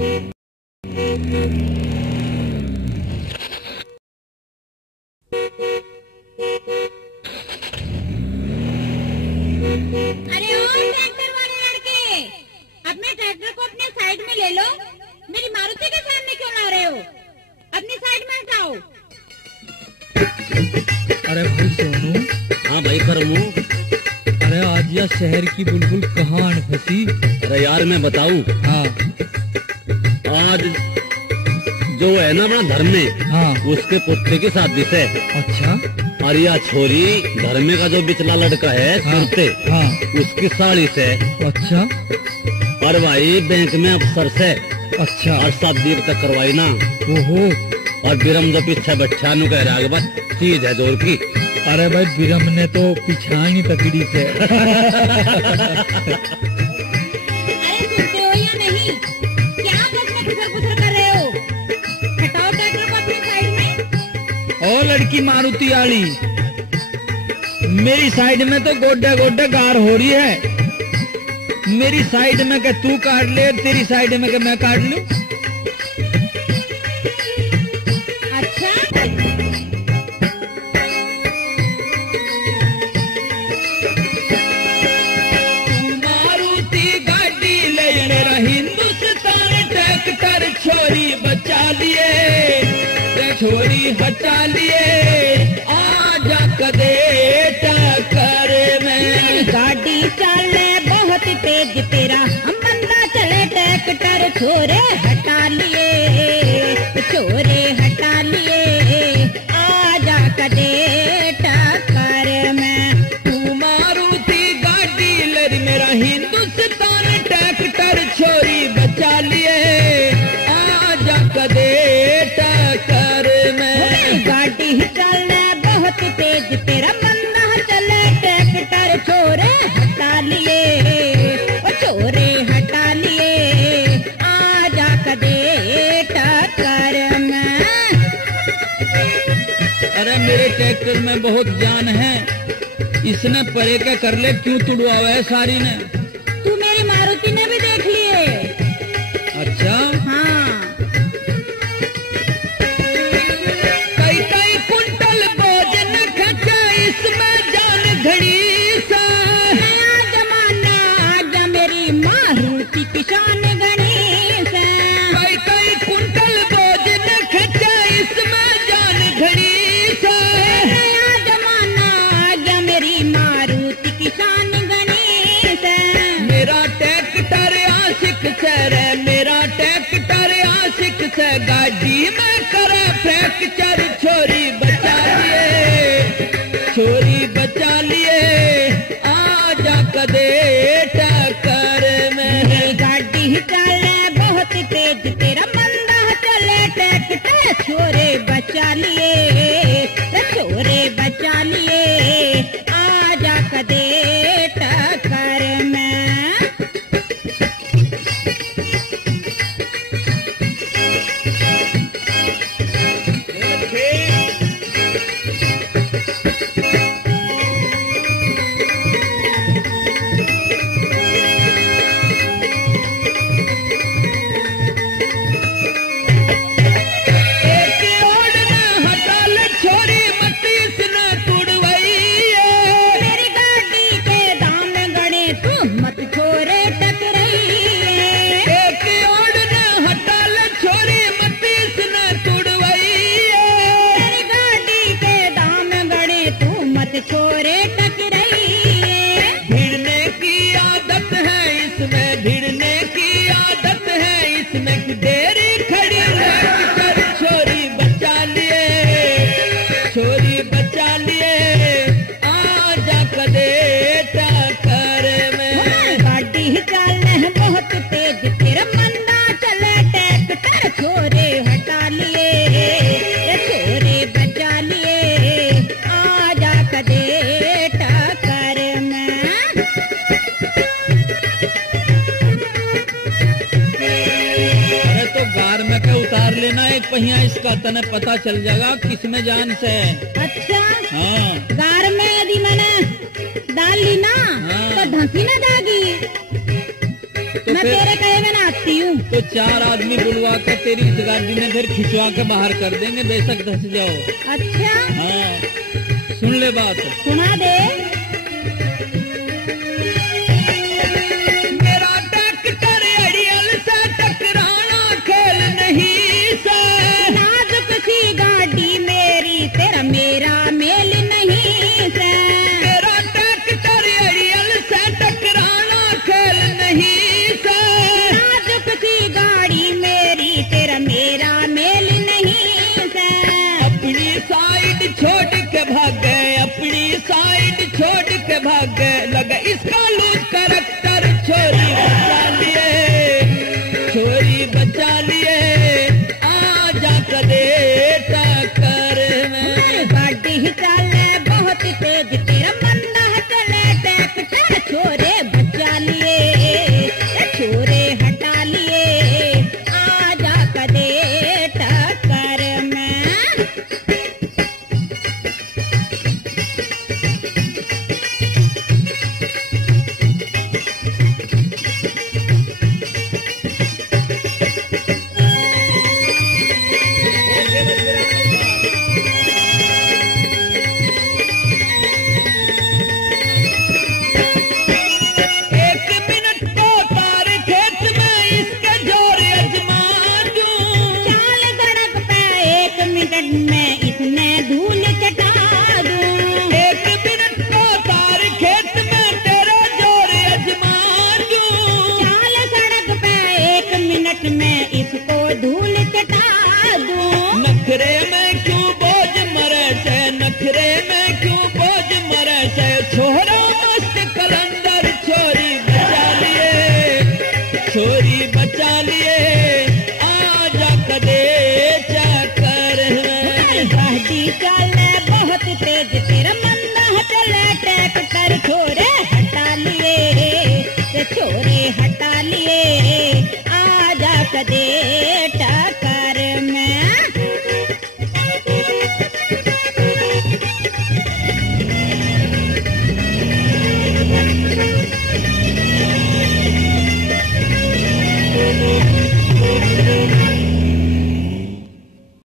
अरे ओ ट्रैक्टर वाले लड़के, अपने ट्रैक्टर को अपने साइड में ले लो। मेरी मारुति के सामने क्यों ला रहे हो? अपनी साइड में हटाओ। अरे भाई सोनू। हाँ भाई करमू। अरे आज यह शहर की बुलबुल कहाँ आन फंसी? अरे यार मैं बताऊं। हाँ। आज जो है ना अपना धर्मे, हाँ, उसके पुत्र की शादी से। अच्छा। और यह छोरी धर्मे का जो बिचला लड़का है सुरते, हाँ, उसकी साड़ी से। अच्छा। और भाई बैंक में अफसर से। अच्छा। और शादी तक करवाई ना। ओहो। और बिरम जो पीछे बैठा नु कह रहा है बस चीज है जोर की। अरे भाई बिरम ने तो पिछाई तकड़ी से। अरे सुनते हो या नहीं? क्या बस में खुसर कर रहे हो? हटाओ ट्रैक्टर को अपनी साइड में। ओ लड़की मारुति आली, मेरी साइड में तो गोड्डे गोड्डे गार हो रही है। मेरी साइड में के तू काट ले, तेरी साइड में के मैं काट लूं। अच्छा। मारुति गाड़ी ले मेरा हिंदुस्तान ट्रैक्टर छोरी बचा लिए, छोरी हटा लिए। आजा कदे टक्कर में। गाड़ी चले बहुत तेज, तेरा बंदा चले ट्रैक्टर छोरे हटा लिए, छोरे हटा लिए। आजा कदे टक्कर में। तू मारुति गाड़ी लर मेरा हिंदुस्तान ट्रैक्टर छोरी बचा लिए। आजा कदे टक्कर में। गाड़ी चले बहुत तेज, तेरा बंदा चले ट्रैक्टर छोरे हटा लिए, छोरे हटा लिए। आजा कदे टक्कर में। अरे मेरे ट्रैक्टर में बहुत जान है, इसने परे का कर ले, क्यों तुड़वावा है सारी ने? तू मेरी मारुति ने भी देख लिए। अच्छा। हाँ। कई कई कुंटल भोजन खचा इसमें जान घड़ी सा। नया जमाना आजा मेरी मारुति की शान गणेश। कई कई कुंटल भोजन खचा इसमें जान घड़ी सा। नया जमाना आजा मेरी मारुति की शान गणेश। मेरा ट्रैक्टर आशिक से रे, मेरा ट्रैक्टर आशिक से। गाड़ी में करे फ्रैक्चर छोरी बचा लिए, छोरी बचा लिए। आजा कदे टक्कर में। गाड़ी चले बहुत तेज, तेरा मंदा चले ट्रैक्टर छोरे बचा लिए, छोरे बचा लिए। आजा कदे टक्कर में। छोरे टकराई। भिड़ने की आदत है इसमें, भिड़ने की आदत है इसमें। देरी खड़ी रहकर छोरी बचा लिए, छोरी बचा लिए। आजा कदे टक्कर में। गाड़ी चले बहुत तेज, तेरा मंदा चले ट्रैक्टर छोरे हटा लिए, छोरे बचा लिए। आजा कदे टक्कर में। अरे तो गार में का उतार लेना एक पहिया, इसका तने पता चल जाएगा किसमें जान से। अच्छा। हाँ। गार में यदि मैंने डाल ली ना, हाँ। तो धंसी ना जाएगी। तो मैं फिर तेरे कहे में ना आती आती हूँ। तो 4 आदमी बुलवा कर तेरी इस गाड़ी में फिर खिंचवा के बाहर कर देंगे, बेशक धस जाओ। अच्छा हाँ सुन ले बात। सुना दे। मेरा ट्रैक्टर अड़ियल से टकराना खेल नहीं से, नाजुक सी गाड़ी मेरी तेरा मेरा मेल नहीं से। मेरा ट्रैक्टर अड़ियल से टकराना खेल नहीं से, नाजुक सी गाड़ी मेरी तेरा मेरा मेल नहीं से। अपनी साइड छोड़ के भाग गए, अपनी साइड छोड़ के भाग गए, लगा इसका लूज करैक्टर, छोरी बचा लिए, छोरी बचा लिए, आ जा कदे टक्कर में। गाड़ी ही चले बहुत तेज तेरा मंदा चले ट्रैक्टर, छोरे बचा लिए छोरे हटा लिए, आजा कदे टक्कर में। मैं इसमें धूल चटा दूं, 1 मिनट को तार खेत में तेरा जोर अजमा दूं। चाल सड़क पे 1 मिनट में इसको धूल चटा दूं। नखरे में क्यों बोझ मरे से, नखरे में क्यों बोझ मरे से, छोरा मस्त कलंदर, छोरी बचा लिए, छोरी बचा लिए, आजा कदे चक्कर में। गाड़ी चले बहुत तेज तेरा मंदा चले ट्रैक्टर, छोरे हटा लिए छोरे हटा लिए, आजा कदे